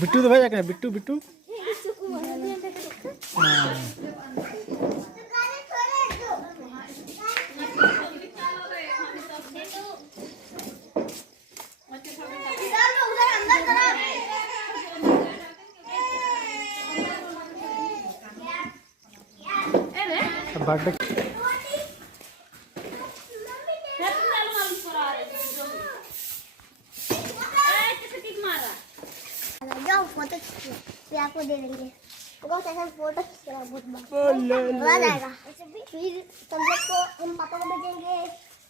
बिट्टू तो भाई जाके बिट्टू बिट्टू बर्थडे फोटो आपको दे देंगे फोटो जाएगा। फिर सब लोग को हम पापा को भेजेंगे,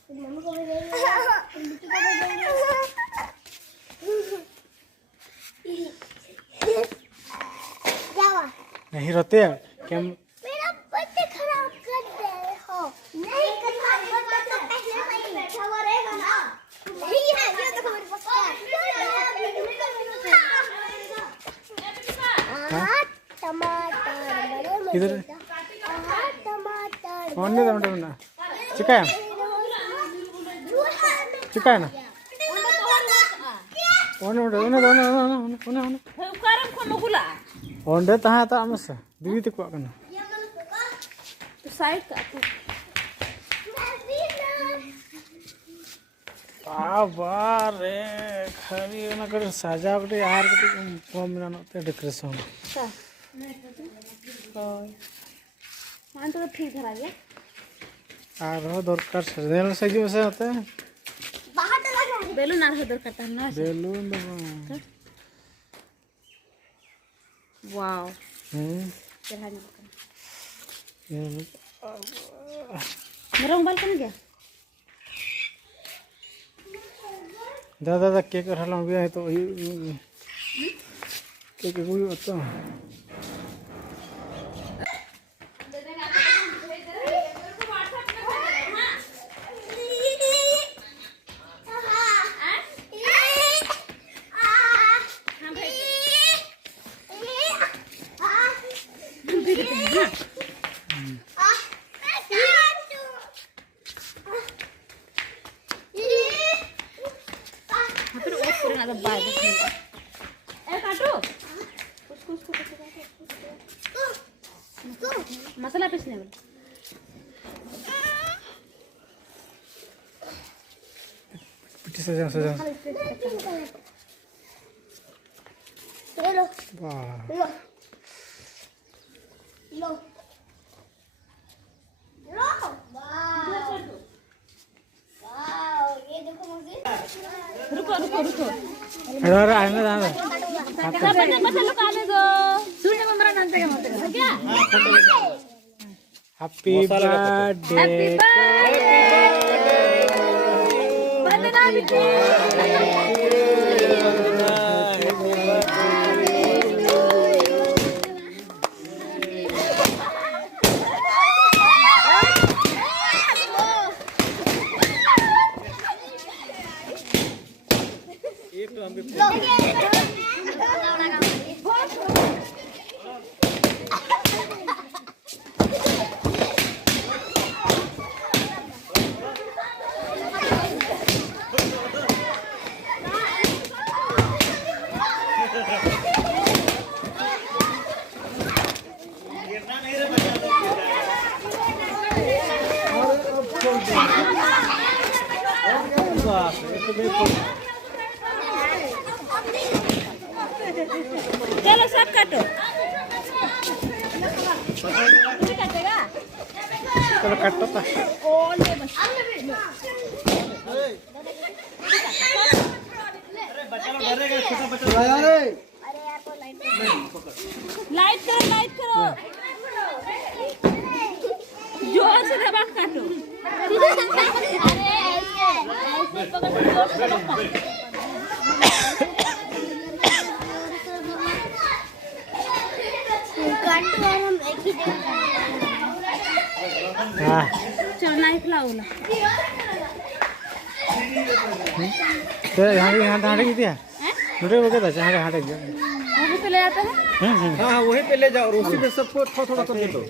फिर मम्मी को भेजेंगे, फिर बिट्टू को भेजेंगे। क्या हुआ? नहीं रोते हैं क्या? मेरा बर्थडे खराब कर दे हो। नहीं खराब बर्थडे तो पहले से ही बैठा हुआ रहेगा ना। नहीं है ये देखो मेरे पास क्या है। टमाटर किधर टमाटर ओने टमाटर ना चिका है ना ओने ओंडे तहा ता मस दीदी तक करना तो साइड का बारे खाली ना कर सजावट यार कम ना ते डेकोरेशन मान तो ठीक करा गया আর দরকার সেজন্য সাইজ বসে হতে बाहर चला गया। बेलून आ दरकार था ना বেলুন वाओ হুম चढ़ा मेरा मोबाइल कहाँ गया दादा केक हलाम भी है तो केक कोई होता मसाला पीसने वाला पिटी सजा सजा लो वाह लो लो लो वाओ ये देखो मुझे रुको रुको रुको अरे आने जाना मसाला काले दो सुनने में मेरा नाम क्या मत क्या हैप्पी बर्थडे वंदना बिट्टू चलो सब काटो चलो काटो ता लाइट करो जोर से दबा काटो अरे ऐसे पकड़ जोर से दबा काटो और हम एक ही दिन हां चल लाइट लाओ ना तो यहां की दिया नोटे वो कहता है हां वहीं पे ले आते हैं हां हाँ वहीं पे ले जाओ और उसी में सबको थोड़ा थोड़ा कर दो।